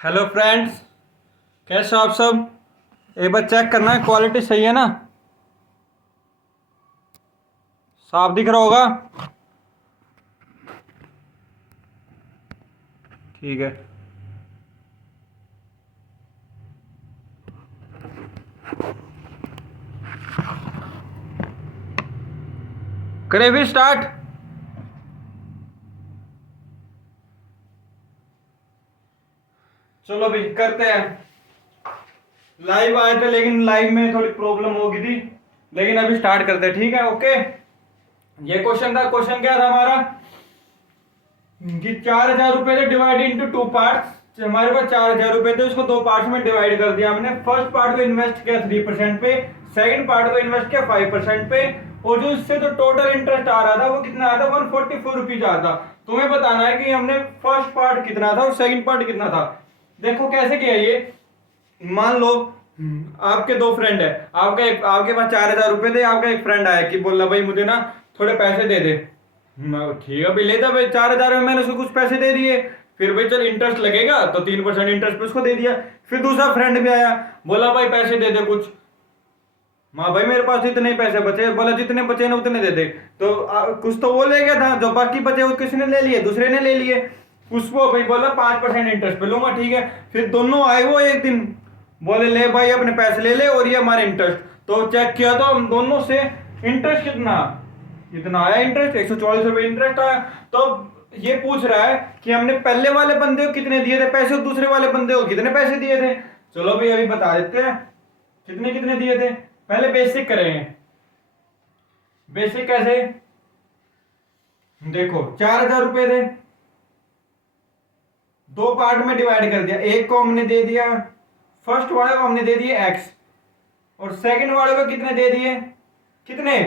Hello friends, कैसे हो आप सब। एक बार चेक करना है क्वालिटी सही है ना। साफ दिख रहा होगा। ठीक है। करें भी स्टार्ट। चलो भी करते हैं। लाइव आए थे लेकिन लाइव में थोड़ी प्रॉब्लम हो गई थी, लेकिन अभी स्टार्ट करते हैं। ठीक है, ओके। ये क्वेश्चन क्या था हमारा कि 4,000 रुपए थे डिवाइड इंटू टू पार्ट। हमारे पास 4,000 रुपए थे, उसको दो पार्ट्स में डिवाइड कर दिया हमने। फर्स्ट पार्ट को इन्वेस्ट किया 3% पे, सेकंड पार्ट को इन्वेस्ट किया 5% पे, और जो इससे तो टोटल इंटरेस्ट आ रहा था वो कितना आया था, 144 रुपीज आ था। तुम्हें बताना है कि हमने फर्स्ट पार्ट कितना था और सेकंड पार्ट कितना था। देखो कैसे किया ये। मान लो आपके दो फ्रेंड है, आपके पास 4,000 रुपए थे। आपका एक फ्रेंड आया कि बोला भाई मुझे ना थोड़े पैसे दे दे। ठीक है भाई, लेता भाई 4,000 में मैंने उसको कुछ पैसे दे दिए। फिर भाई चल इंटरेस्ट लगेगा तो 3% इंटरेस्ट पे उसको दे दिया। फिर दूसरा फ्रेंड भी आया, बोला भाई पैसे दे दे कुछ। हाँ भाई मेरे पास इतने ही पैसे बचे, बोला जितने बचे ना उतने दे दे। तो कुछ तो वो ले गया था, जो बाकी बचे वो किसी ने ले लिए, दूसरे ने ले लिए। उसको भाई बोला 5% इंटरेस्ट पे लूंगा, ठीक है। फिर दोनों आए वो एक दिन, बोले ले भाई अपने पैसे ले ले और ये हमारे इंटरेस्ट। तो चेक किया तो हम दोनों से इंटरेस्ट कितना कितना आया, इंटरेस्ट 144 रुपए इंटरेस्ट आया। तो ये पूछ रहा है कि हमने पहले वाले बंदे को कितने दिए थे पैसे और दूसरे वाले बंदे को कितने पैसे दिए थे। चलो भाई अभी बता देते हैं कितने कितने दिए थे। पहले बेसिक करेंगे। बेसिक कैसे, देखो 4,000 रुपए थे, दो पार्ट में डिवाइड कर दिया। एक को हमने दे दिया, फर्स्ट वाले को हमने दे दिए एक्स, और सेकंड वाले को कितने दे दिए, कितने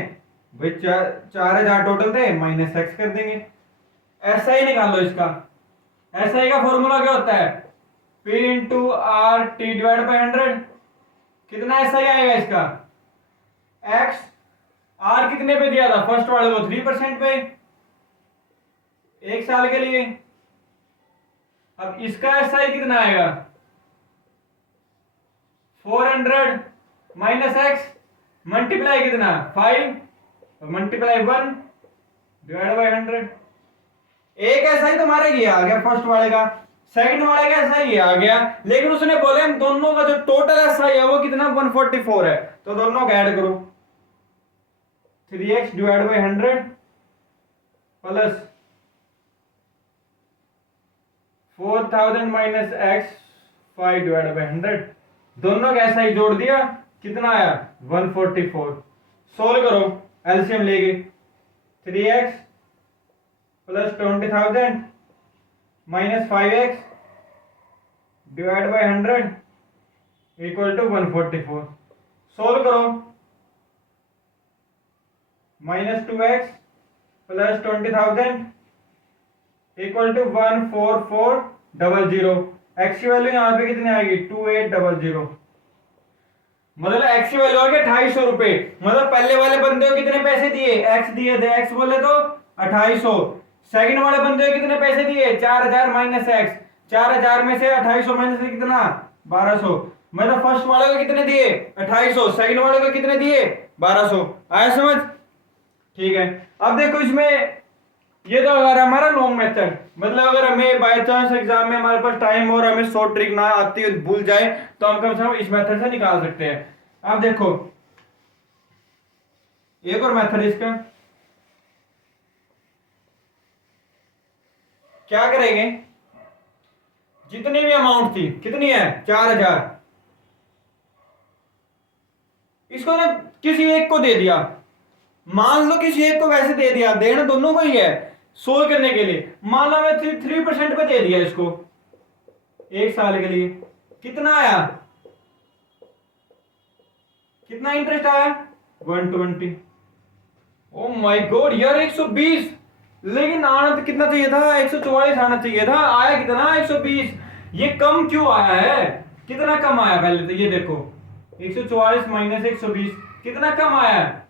भाई 4,000 टोटल थे, माइनस एक्स कर देंगे। ऐसा ही निकाल लो इसका। ऐसा ही का फॉर्मूला क्या होता है, P into R T divide by 100। कितना ऐसा ही आएगा इसका। एक्स आर कितने पे दिया था फर्स्ट वाले को, 3% पे, एक साल के लिए। अब इसका ऐसा ही कितना आएगा, 400 माइनस एक्स मल्टीप्लाई कितना 5 मल्टीप्लाई 1 डिवाइड बाई 100। एक ऐसा ही तुम्हारे ये आ गया फर्स्ट वाले का, सेकंड वाले का ऐसा ही आ गया। लेकिन उसने बोले हम दोनों का जो टोटल ऐसा है वो कितना 144 है, तो दोनों का ऐड करो। 3x divide by 100 plus 4,000 minus x 5 divide by 100। दोनों का ऐसा ही जोड़ दिया, कितना आया 144। सोल्व करो एलसीएम लेके। 3x plus 20,000 minus 5x divide by 100 equal to 144। Solve करो। Minus 2x plus 20,000 equal to 14400। X की वैल्यू यहाँ पे कितनी आएगी 2800। मतलब एक्स की वैल्यू आ गई 2,800 रुपए। मतलब पहले वाले बंदे को कितने पैसे दिए, एक्स दिए थे, एक्स बोले तो 2,800। सेकंड वाले बंदे को कितने पैसे दिए 4,000 माइनस एक्स, 4,000 में से 2,800 माइनस कितना 1,200। मतलब फर्स्ट वाले को कितने दिए 2,800, सेकंड वाले को कितने दिए 1,200। आया समझ, ठीक है। अब देखो इसमें ये तो अगर हमारा लॉन्ग मेथड, मतलब अगर हमें बाय चांस एग्जाम में हमारे पास टाइम और हमें शॉर्ट ट्रिक ना आती भूल जाए तो हम कम से कम इस मेथड से निकाल सकते हैं। अब देखो एक और मेथड इसका, क्या करेंगे, जितनी भी अमाउंट थी, कितनी है 4,000, इसको ना किसी एक को दे दिया। मान लो किसी एक को वैसे दे दिया, देना दोनों को ही है सोल्व करने के लिए। मान लो मैं 3% पे दे दिया इसको एक साल के लिए, कितना आया, कितना इंटरेस्ट आया 120। ओ माय गॉड यार 120, लेकिन आना तो कितना चाहिए था 144 आना चाहिए था, आया कितना 120। ये कम क्यों आया है, कितना कम आया पहले तो ये देखो 144 माइनस 120 कितना कम आया है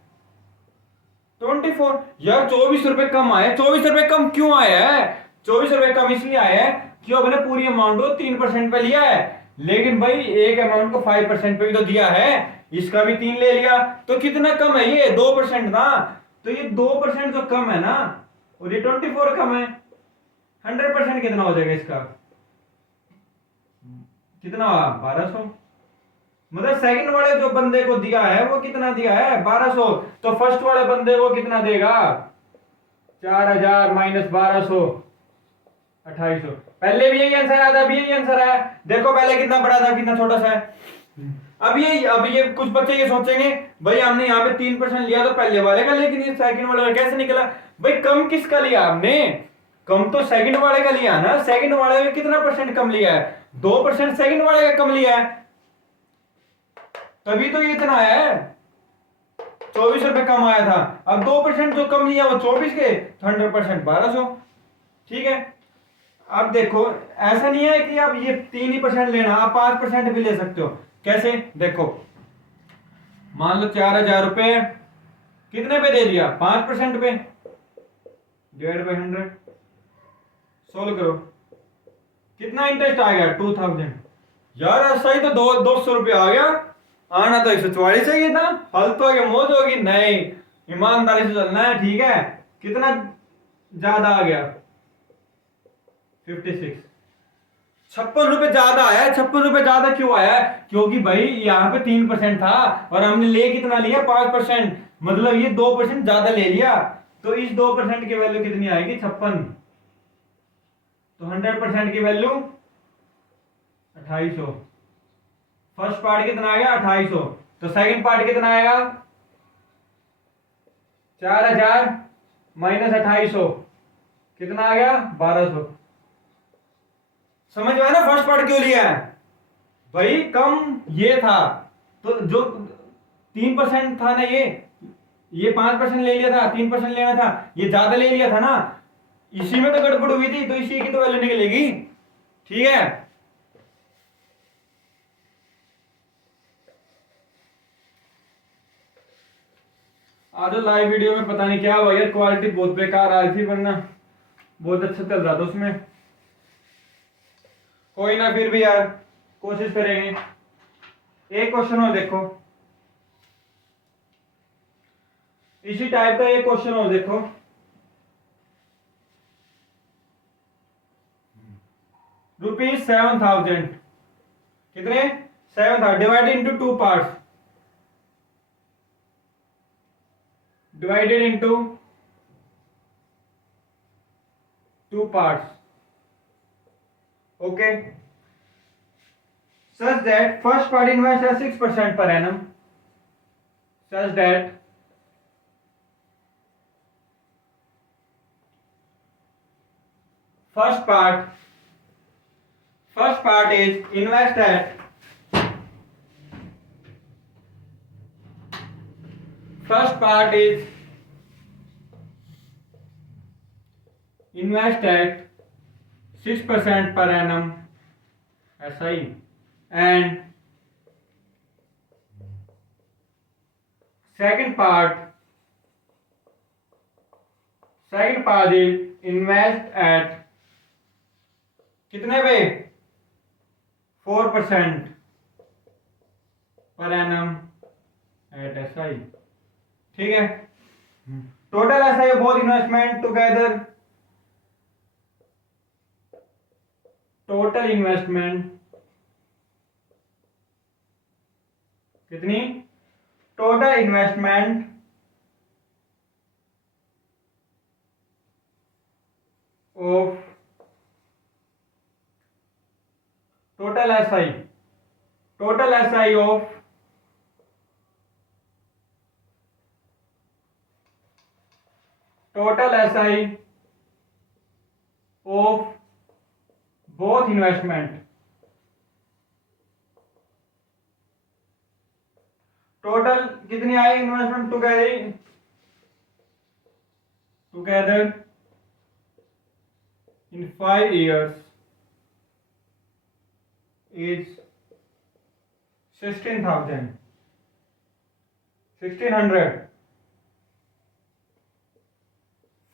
24। यार 24 रुपए कम आया। 24 रुपए कम क्यों आया है, 24 रुपए कम इसलिए आया है क्यों, अपने पूरी अमाउंट को 3% पे लिया है, लेकिन भाई एक अमाउंट को 5% पे भी तो दिया है, इसका भी 3 ले लिया, तो कितना कम है ये, 2% ना, तो ये 2% जो कम है ना, और ये 24 कम है, 100% कितना हो जाएगा इसका, कितना हुआ 1200, मतलब सेकंड वाले जो बंदे को दिया है वो कितना दिया है 1200, तो फर्स्ट वाले बंदे को कितना देगा 4000 माइनस 1200, 2800। पहले भी यही आंसर आया था, अभी यही आंसर आया, देखो पहले कितना बड़ा था कितना छोटा सा है। अब ये कुछ बच्चे ये सोचेंगे भाई हमने यहाँ पे 3% लिया तो पहले वाले का, लेकिन ये सेकंड वाले का कैसे निकला, भाई कम किसका लिया हमने, कम तो सेकंड वाले का लिया ना, सेकंड वाले में कितना परसेंट कम लिया है, 2% सेकंड वाले का कम लिया है, तभी तो ये इतना है, 24 रुपए कम आया था, अब 2% जो कम लिया वो 24 के, तो 100% 1200, ठीक है। अब देखो ऐसा नहीं है कि आप ये 3% लेना, आप 5% भी ले सकते हो, कैसे देखो, मान लो 4000 रुपए कितने पे दे दिया 5% पे, डिवाइड बाई 100, सोल्व करो, कितना इंटरेस्ट आ गया 2000, यार ऐसा ही तो 200 रुपये आ गया, आना तो 144 चाहिए था, हल तो आगे मौज होगी, नहीं ईमानदारी से चलना है, ठीक है, कितना ज्यादा आ गया 56, 56 रुपए ज्यादा आया है, 56 रुपए ज्यादा क्यों आया है, क्योंकि भाई यहाँ पे 3% था और हमने ले कितना लिया 5%, मतलब ये 2% ज्यादा ले लिया, तो इस 2% की वैल्यू कितनी आएगी 56, तो 100% की वैल्यू 2800, फर्स्ट पार्ट कितना आएगा 2800, तो सेकंड पार्ट कितना आएगा 4000 माइनस 2800, कितना आ गया 1200, समझ में आया ना फर्स्ट पार्ट क्यों लिया है, भाई कम ये था, तो जो 3% था ना, ये 5% ले लिया था, 3% लेना था, ये ज्यादा ले लिया था ना, इसी में तो गड़बड़ हुई थी, तो इसी की तो वैल्यू निकलेगी, ठीक है। आज लाइव वीडियो में पता नहीं क्या हुआ यार, क्वालिटी बहुत बेकार आ रही थी, वरना बहुत अच्छा चल रहा था उसमें, कोई ना फिर भी यार कोशिश करेंगे, एक क्वेश्चन और देखो, इसी टाइप का एक क्वेश्चन और देखो, ₹7000, कितने 7000 divided into 2 parts, divided into 2 parts, okay, such that first part invest at 6% per annum, such that first part is invest at first part is invest at 6% per annum SI, and second part is invest at कितने पे 4% per annum at SI, ठीक है। Total SI both investment together, total investment कितनी, total investment of total SI of total SI of both investment, total कितनी आई investment together in 5 years is 1600,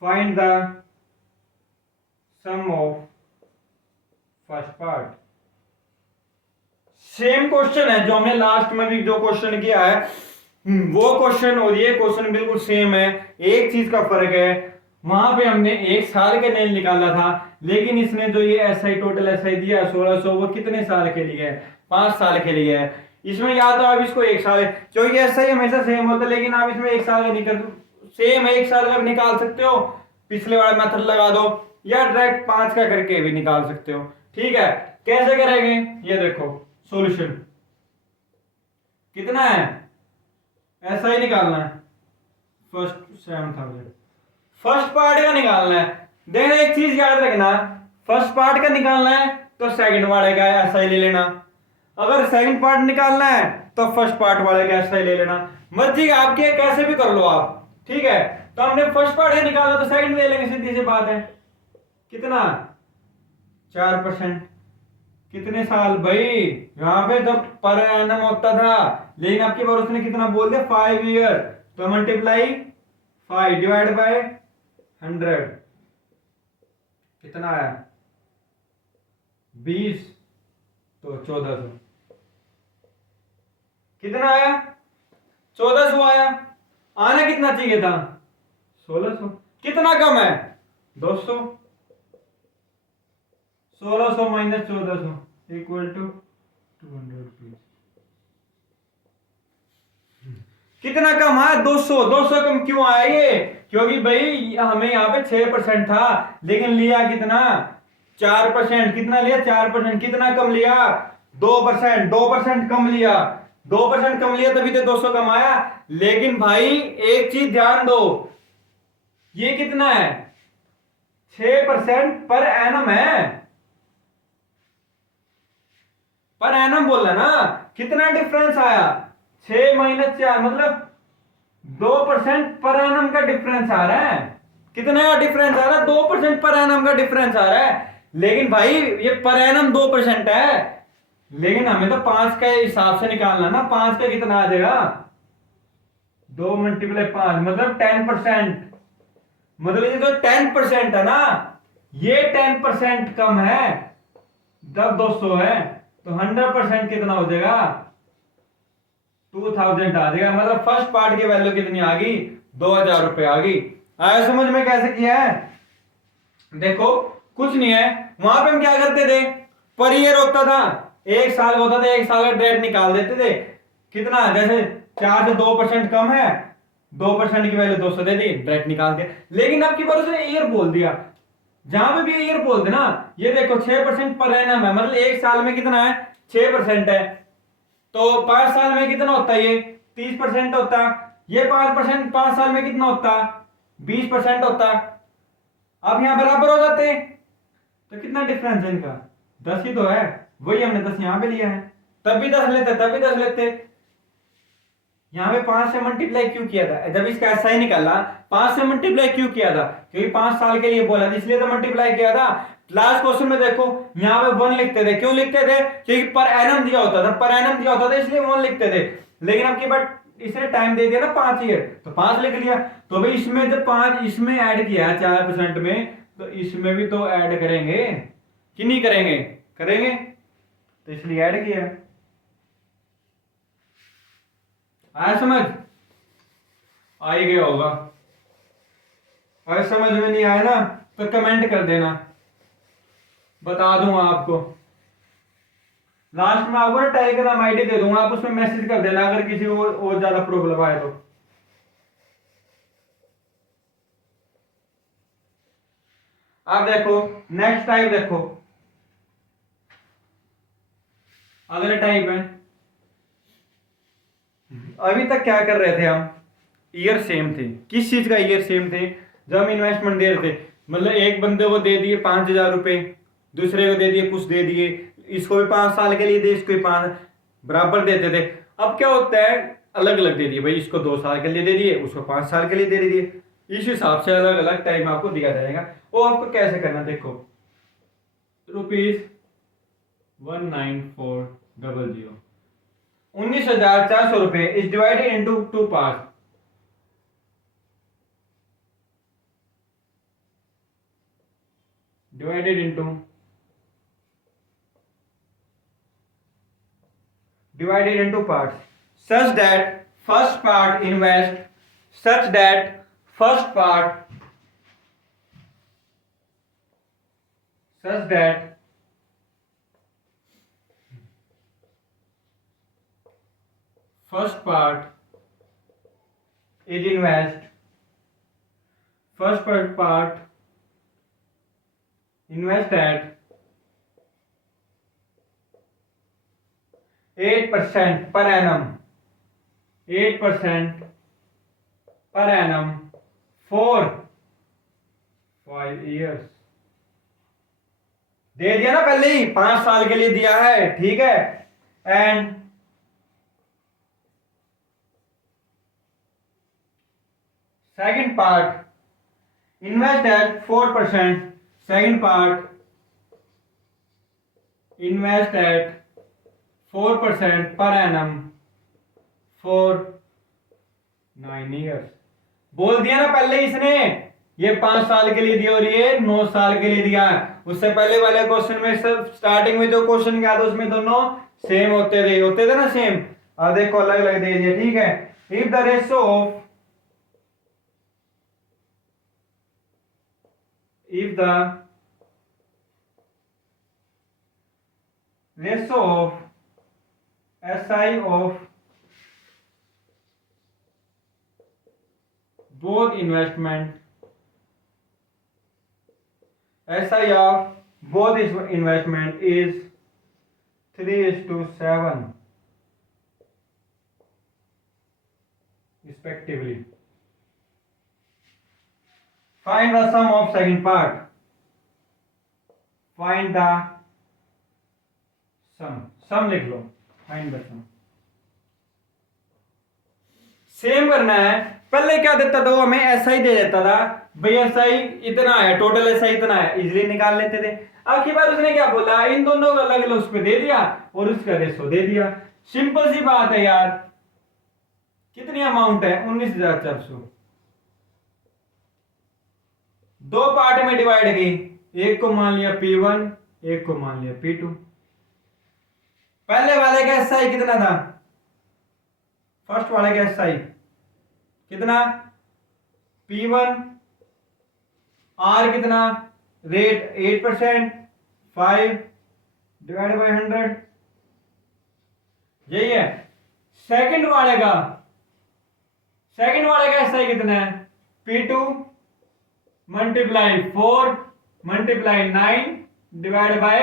find the sum of first part same question है जो हमने last में भी जो question किया है, वो क्वेश्चन और ये क्वेश्चन बिल्कुल सेम है। एक चीज का फर्क है, वहां पे हमने एक साल के नेल निकाला था, लेकिन इसने जो ये एसआई टोटल एसआई दिया 1600, वो कितने साल के लिए है? 5 साल के लिए है। इसमें या तो आप इसको एक साल, क्योंकि एसआई हमेशा सेम होता है, लेकिन आप इसमें एक साल का निकल, सेम है, एक साल का भी निकाल सकते हो, पिछले वाला मेथड लगा दो, या डायरेक्ट 5 का करके भी निकाल सकते हो। ठीक है, कैसे करेंगे ये देखो। सॉल्यूशन कितना है, ऐसा ही निकालना है। फर्स्ट 7000 फर्स्ट पार्ट का निकालना है। देखना एक चीज याद रखना, फर्स्ट पार्ट का निकालना है तो सेकंड वाले का ऐसा ही ले लेना, अगर सेकंड पार्ट निकालना है तो फर्स्ट पार्ट वाले का ऐसा ही ले लेना। मर्जी आपकी है, कैसे भी कर लो आप। ठीक है, तो हमने फर्स्ट पार्ट का निकाला तो सेकंड ले लेंगे, सीधी सी बात है। कितना? 4%। कितने साल भाई? यहां पे जब पर एनम होता था, लेकिन आपके बार उसने कितना बोल दिया, 5 ईयर, तो मल्टीप्लाई 5 डिवाइड बाय 100, कितना आया? 20, तो 1400। कितना आया? 1400 आया। आना कितना चाहिए था? 1600। कितना कम है? 200। 1600 माइनस 1400 इक्वल टू 200। कितना कम आया? 200। 200 कम क्यों आया ये? क्योंकि भाई हमें यहाँ पे 6% था, लेकिन लिया कितना? 4%। कितना लिया? 4%। कितना कम लिया? 2%। 2% कम लिया, 2% कम लिया, तभी तो 200 कम आया। लेकिन भाई एक चीज ध्यान दो, ये कितना है? 6% पर एनम है, पर एनम बोला ना। कितना डिफरेंस आया? 6 माइनस 4 मतलब 2% पर एनम का डिफरेंस आ रहा है। कितने का डिफरेंस आ रहा है? 2% पर एनम का डिफरेंस आ रहा है। लेकिन भाई ये पर एनम 2% है, लेकिन हमें तो 5 के हिसाब से निकालना ना। 5 का कितना आ जाएगा? 2 मल्टीप्लाई 5 मतलब 10%। मतलब ये जो 10% है ना, ये 10% कम है, जब 200 है, तो 100% कितना हो जाएगा? 2000 आ जाएगा। मतलब फर्स्ट पार्ट की वैल्यू कितनी आ गई? 2000 रुपए आ गई। आया समझ में कैसे किया है? देखो कुछ नहीं है, वहां पे हम क्या करते थे, पर ईयर होता था, एक साल का होता था, एक साल का डेट निकाल देते थे। कितना? जैसे 4 से 2% कम है, 2% की वैल्यू 200 दे दी, डेट निकाल दिया। लेकिन अब की बार उसने ईयर बोल दिया, जहां पे भी ईयर बोल देना। ये देखो 6% पर एनम है, मतलब एक साल में कितना है? 6% है, तो 5 साल में कितना होता है? ये 30% होता। ये 5% 5 साल में कितना होता? 20% होता। अब यहां बराबर हो जाते, तो कितना डिफरेंस है इनका? 10 ही तो है, वही हमने 10 यहां पे लिया है, तब भी 10 लेते, तब भी 10 लेते। यहां पे 5 से मल्टीप्लाई क्यों किया था? जब इसका ऐसा ही निकाला, 5 से मल्टीप्लाई क्यों किया था? क्योंकि 5 साल के लिए बोला था, इसलिए तो मल्टीप्लाई किया था। लास्ट क्वेश्चन में देखो, यहाँ पे 1 लिखते थे, क्यों लिखते थे? क्योंकि पर एनम दिया होता था, पर एनम दिया होता था, इसलिए 1 लिखते थे। लेकिन अब की बात, इसने टाइम दे दिया ना 5 ईयर, तो 5 लिख लिया। तो भाई इसमें जब 5 इसमें ऐड किया 4% में, तो इसमें भी तो ऐड करेंगे कि नहीं करेंगे? करेंगे, तो इसलिए ऐड किया। आया समझ? आ ही गया होगा। अगर समझ में नहीं आया ना तो कमेंट कर देना, बता दूंगा आपको। लास्ट में आपको ना टेलीग्राम आईडी दे दूंगा, आप उसमें मैसेज कर देना अगर किसी को और ज्यादा प्रॉब्लम आए तो। आप देखो नेक्स्ट टाइप, देखो अगला टाइप है। अभी तक क्या कर रहे थे हम? ईयर सेम थे। किस चीज का ईयर सेम थे? जब हम इन्वेस्टमेंट दे रहे थे, मतलब एक बंदे को दे दिए 5000 रुपए, दूसरे को दे दिए कुछ दे दिए, इसको भी 5 साल के लिए दे, इसको भी 5, बराबर देते थे। अब क्या होता है, अलग अलग दे दिए भाई, इसको 2 साल के लिए दे दिए, उसको 5 साल के लिए दे दिए। इस हिसाब से अलग अलग टाइम आपको दिया जाएगा। वो आपको कैसे करना देखो, ₹19400 ₹19,400 is divided into 2 parts, divided into divided into parts, such that first part invest, such that first part, such that first part is invest, first part invest at 8% per annum, 8% per annum for 5 years. दे दिया ना पहले ही, 5 साल के लिए दिया है, ठीक है. And second part invest at 4%, second part invest at 4% per annum for 9 years. बोल दिया ना पहले इसने, ये 5 साल के लिए दिया और ये 9 साल के लिए दिया. उससे पहले वाले क्वेश्चन में सब स्टार्टिंग में जो क्वेश्चन किया था उसमें दोनों सेम होते थे ना सेम. अब देखो अलग अलग दे दिए, ठीक है. If the ratio of, if the ratio of SI of both investment, SI of both investment is 3:7 respectively. Find the sum of second part. Find the sum. Sum लिख लो. Find the sum. सेम करना है. पहले क्या देता था वो हमें ऐसा ही दे देता था भाई, ऐसा ही इतना है, टोटल ऐसा ही इतना है, इजीली निकाल लेते थे. अब की बार उसने क्या बोला, इन दोनों को अलग अलग उस पे दे दिया और उसका रेशो दे दिया. सिंपल सी बात है यार. कितनी अमाउंट है, 19,400. दो पार्ट में डिवाइड की, एक को मान लिया P1, एक को मान लिया P2. पहले वाले का SI कितना था, फर्स्ट वाले का SI कितना, P1 R कितना, रेट 8%, 5 डिवाइड बाय 100, यही है. सेकंड वाले का SI कितना है, P2 multiply 4 multiply 9 divide by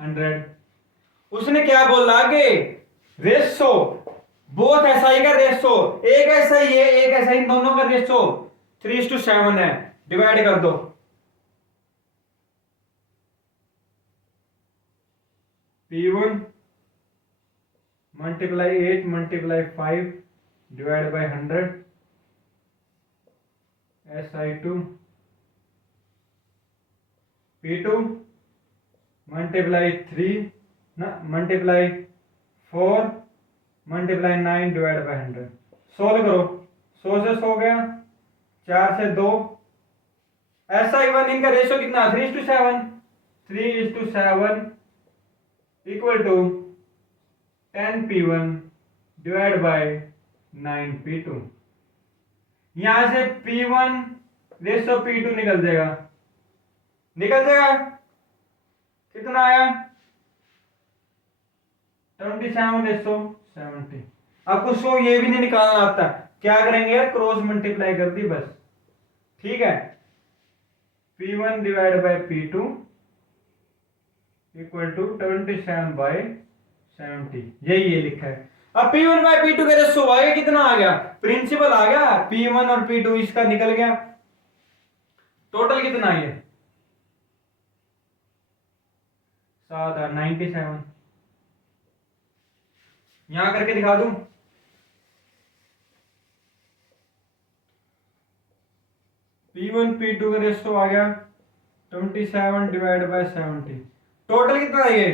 100. उसने क्या बोला कि रेशो बोथ SI का रेशो, एक SI है एक SI, इन दोनों का रेशो 3:7 है. डिवाइड कर दो. P1 multiply 8 multiply 5 divide by 100, SI2 P2 multiply 3 ना multiply 4 multiply 9 divide by 100. Solve करो. 100 से 100 गया, 4 से 2. SI1 इनका रेशियो कितना, 3:7. 3:7 equal to 10 P1 divide by 9 P2. यहां से P1 रेशियो P2 निकल जाएगा. कितना आया, 27:70. आपको 100 ये भी नहीं निकालना आता, क्या करेंगे यार, क्रॉस मल्टीप्लाई कर दी बस, ठीक है. P1 divide by P2 equal to 27/70, यही ये लिखा है. अब P1 बाय P2 का रेशो आ गया, कितना आ गया, प्रिंसिपल आ गया. P1 और P2 इसका निकल गया. टोटल कितना है, 97. यहां करके दिखा दूं, P1 P2 का रेशो आ गया 27 डिवाइड बाय 70. टोटल कितना है ये,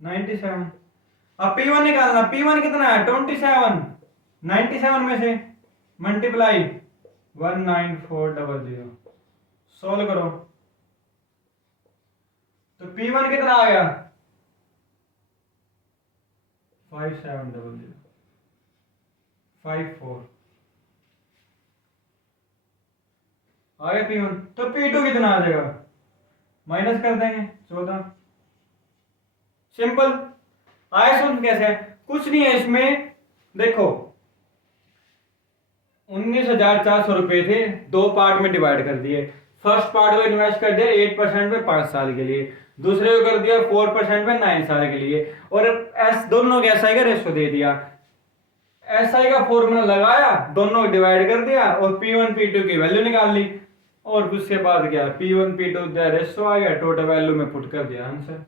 97. अब P1 निकालना. P1 कितना है, 27. 97 में से मल्टीप्लाई 19400. सोल्व करो तो P1 कितना आ गया, 570054 आ गया P1। तो P2 कितना आ जाएगा, माइनस कर देंगे 14। सिंपल। आया समझ कैसे है? कुछ नहीं है इसमें, देखो 19,400 रुपए थे, दो पार्ट में डिवाइड कर दिए। फर्स्ट पार्ट को इन्वेस्ट कर दिया 8% में 5 साल के लिए, दूसरे को कर दिया 4% में 9 साल के लिए, और एस दोनों को एसआई का रेशो दे दिया। एसआई का फॉर्मूला लगाया, दोनों डिवाइड कर दिया और P1 P2 की वैल्यू निकाल ली, और उसके बाद क्या P1 P2 रेशो आ गया, टोटल वैल्यू में पुट कर दिया आंसर।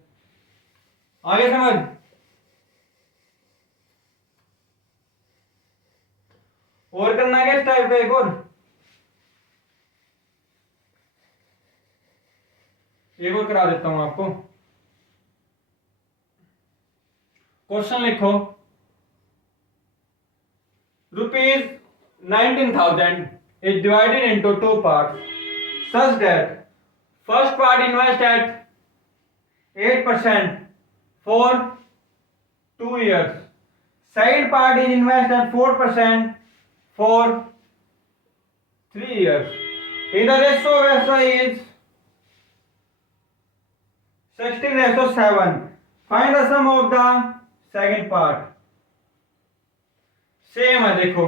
आगे समझ? और करना है क्या इस टाइप का एक और करा देता हूं आपको। क्वेश्चन लिखो, ₹19,000 is divided into two parts such that first part invest at 8% for 2 years, second part is invest at 4% for 3 years. If the ratio of SI is 16:7, find the sum of the second part. Same है, देखो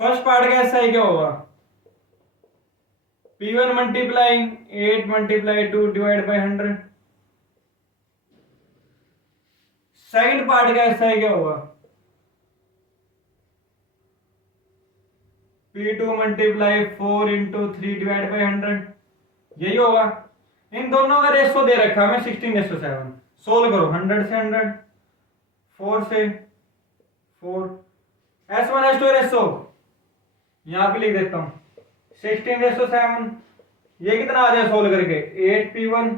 first part का ऐसा ही क्या होगा, P1 multiply 8 multiply 2 divide by 100। Second part का ऐसा ही क्या होगा, P2 multiply 4 into 3 divide by 100, यही होगा। इन दोनों का रेशो दे रखा है मैं 16:7। सोल्व करो, 100 से 100, 4 से 4, S1 S2 रेशो यहां पे लिख देता हूं 16:7। ये कितना आ जाए सोल्व करके, 8P1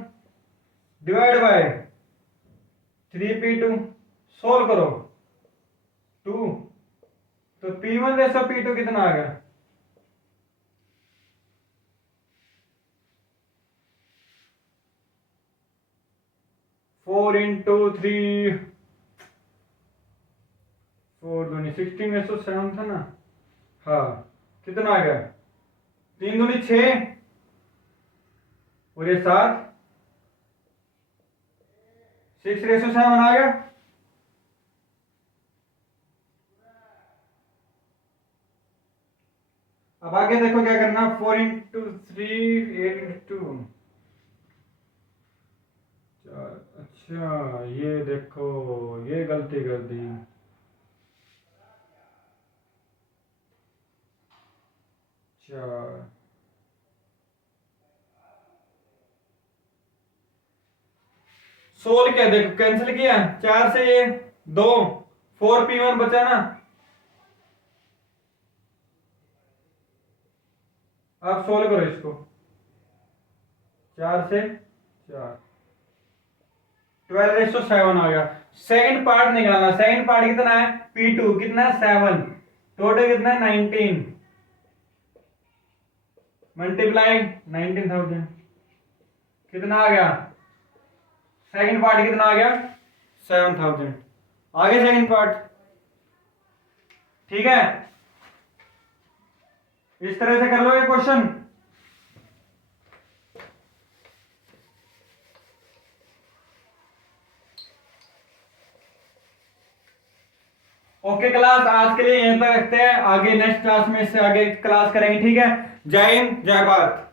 divide by 3P2, solve करो 2, तो P1 रेशो P2 कितना आ गया, 4 इंटू 3, 4 दूनी 16:7 था ना, हाँ कितना आ गया, 3 दूनी 6 और ये 7, 6:7 आ गया। अब आगे देखो क्या करना, 4 इंटू 3 8 इंटू 4। अच्छा ये देखो ये गलती कर दी, सोल्व क्या, देखो कैंसिल किया 4 से ये 2, 4P1 बचा ना। अब सोल्व करो इसको, 4 से 4, 12:7 आ गया। सेकंड पार्ट निकालना, सेकंड पार्ट कितना है, P2 कितना है 7, टोटल कितना है 19, मल्टीप्लाई 19,000 कितना आ गया, सेकंड पार्ट कितना आ गया 7,000। आगे सेकंड पार्ट, ठीक है, इस तरह से कर लो ये क्वेश्चन। ओके क्लास, आज के लिए यहीं तक रखते हैं, आगे नेक्स्ट क्लास में इससे आगे क्लास करेंगे, ठीक है। जय हिंद जय भारत।